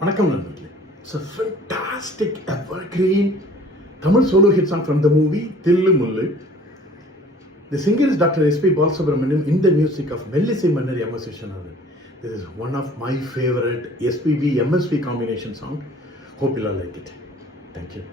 வணக்கம் நண்பர்களே. It's a fantastic evergreen Tamil solo hit song from the movie Thillu Mullu. The singer is Dr. S.P. Balasubramaniam in the music of Mellisai Mannari M.S. Vishwanathan. This is one of my favorite SPB MSV combination song. Hope you all like it. Thank you.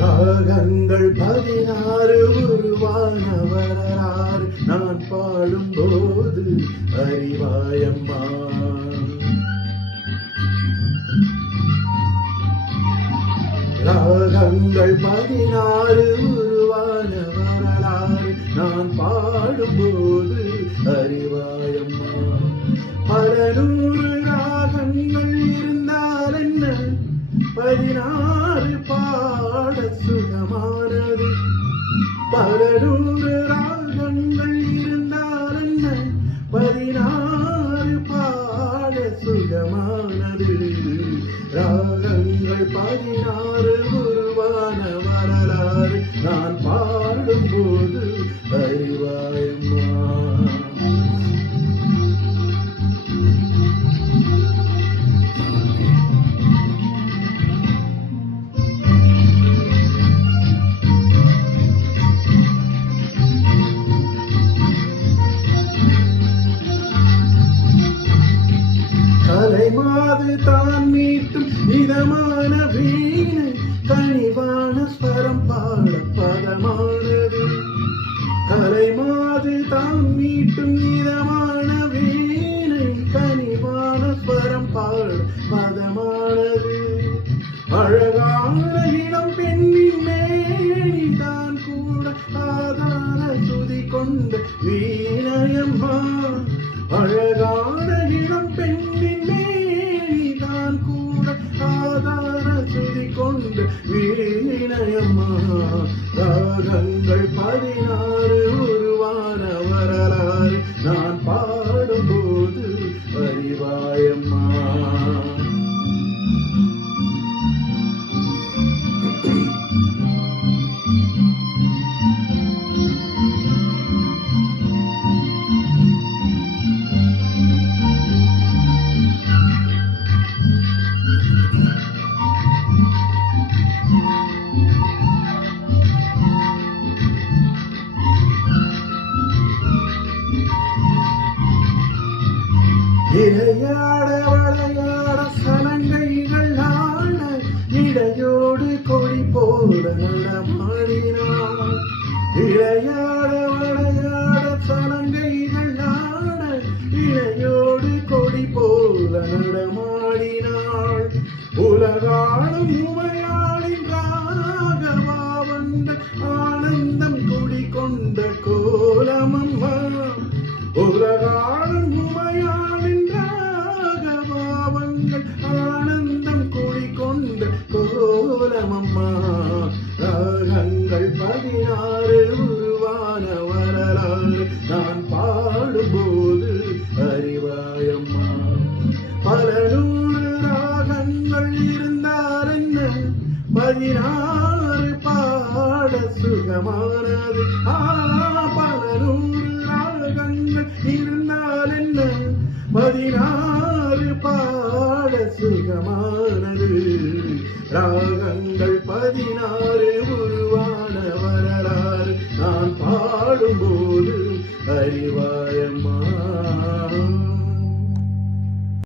ராகங்கள் 16 உருவான வரலாறு நான் பாடும்போது அறிவாயம்மா. ராகங்கள் 16 உருவான வரலாறு நான் பாடும்போது அறிவாயம்மா. 600 ராகங்கள் இருந்தால் என்ன, 16 பாட சுகமானது. 600 ராகங்கள் இருந்தால் என்ன, 16 பாட சுகமானது. ராகங்கள் 16 உருவான வரலாறு நான் பாடும்போது அறிவாயம்மா. கலைமாது தான் மீட்டும் இதமான வீணை, கனிவான ஸ்வரம் பாட பதமானது. கலைமாது தான் மீட்டும் இதமான வீணை, கனிவான ஸ்வரம் பாட பதமானது. அழகான இளம் பெண்ணின் மேனி தான் கூட ஆதார சுதி கொண்ட வீணையம்மா. அழகான இளம் பெண்ணின் மேனி தான் கூட ஆதார சுதி கொண்ட வீணையம்மா. ராகங்கள் 16 உருவான வரலாறு நான் பாடும்போது அறிவாயம்மா. இளையாட வளையாட சலங்கைகள் ஆட, இடையோடு கொடி போல நடமாடினார். இளையாட வளையாட சலங்கைகள் ஆட, இடையோடு கொடி போல நடமாடினாள். உலகாளும் உமையாளின் ராகவாவந்த ஆனந்தம் குடிகொண்ட கோலமம்மா. உலகாளும் உமையாளின் ராகவாவங்கள் ஆனந்தம் குடிகொண்ட கோலமம்மா. ராகங்கள் 16 உருவான வரலாறு நான் பாடும்போது அறிவாயம்மா. 600 ராகங்கள் இருந்தால் என்ன, 16 பாட சுகமானது. 600 ராகங்கள் இருந்தால் என்ன, 16 பாட சுகமானது. ராகங்கள் 16 உருவான வரலாறு நான் பாடும்போது அறிவா.